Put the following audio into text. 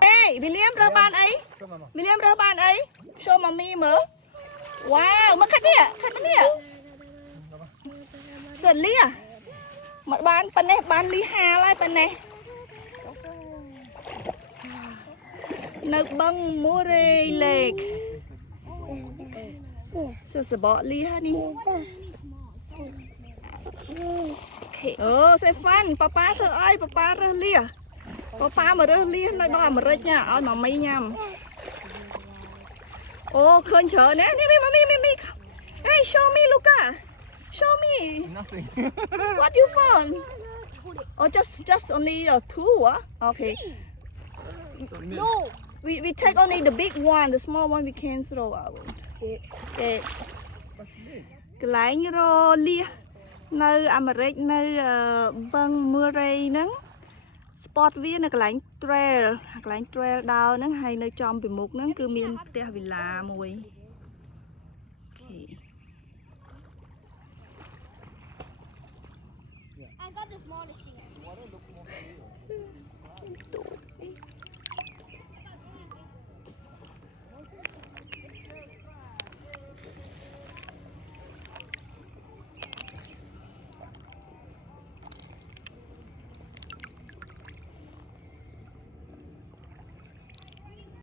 Ê, William rơ ban ấy. William rơ ban ấy. Show mommy mở. Wow, mà khát nè. Giật ly à? Mà ban này, ban ly hà lại ban này. Nó băng mua rê lệch. Sẽ bỏ ly ha đi. Sẽ fun. Papa thơ ơi, papa rơ ly à? Papa mà rơ ly nói bao mà rếch nha, ôi mà mây nhầm. Ô, khơi chờ nè, nè, mami. Hey, show me, Luca. Show me. Nothing. What you found? Oh, just only two, huh? Okay. No. We take only the big one, the small one we can throw out. Okay. Cái lái rô lia nơi Americ nơi băng mưa rây nắng spot viên là cái lái trail đào nắng hay nơi trong bị mục nắng cứ miền tây vì là mùi. I got the smallest thing.